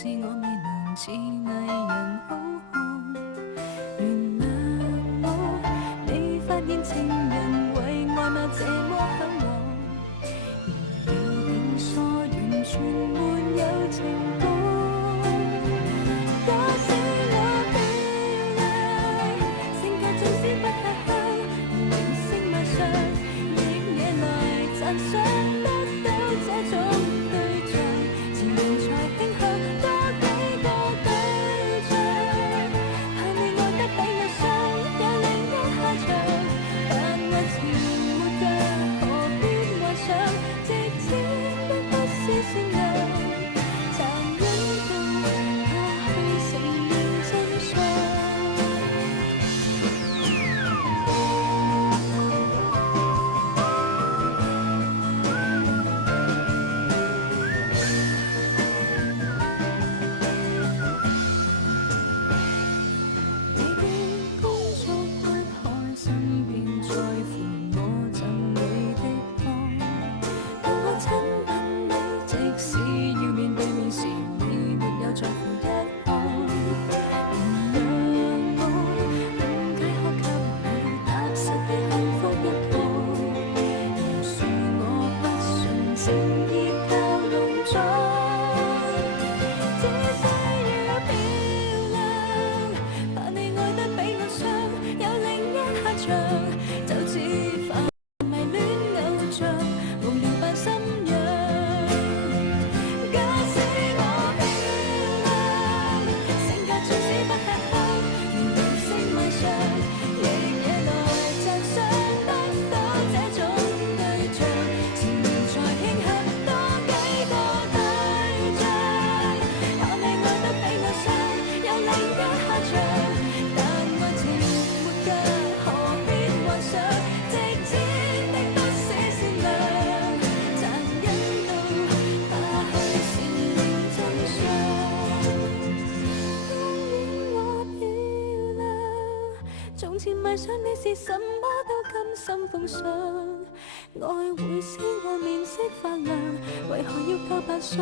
是我未能似藝人好看。原諒我，你發現情人為外貌這麼向往，而你定疏完全沒有情感。假使我漂亮，性格縱使不吃香，明星賣相亦惹來讚賞。得到這種對象，自然才傾向多幾個對象。怕你愛得比我傷，有另一下場。但愛情沒腳，何必幻想？直接的不是善良，殘忍到怕去承認真相。你的工作不開心，便在乎我贈你的湯。當我親吻你，即使要面對面時，你沒有在乎一項。原諒我，誤解可給你踏實的幸福一個。饒恕我不純情意靠弄妝。只需要漂亮，怕你愛得比我傷，有另一下場。就似犯迷戀偶像，無聊扮心癢。假使我漂亮，性格縱使不吃香，如明星賣相，亦惹來讚賞。得到這種對象，自然才傾向多幾個對象。怕你愛得比我傷，有另一下場。但愛情沒腳，何必幻想？直接的不是善良，殘忍到怕去承認真相。當然我漂亮，從前迷上你是什麼都甘心奉上。愛會使我面色發亮，為何要夠扮相？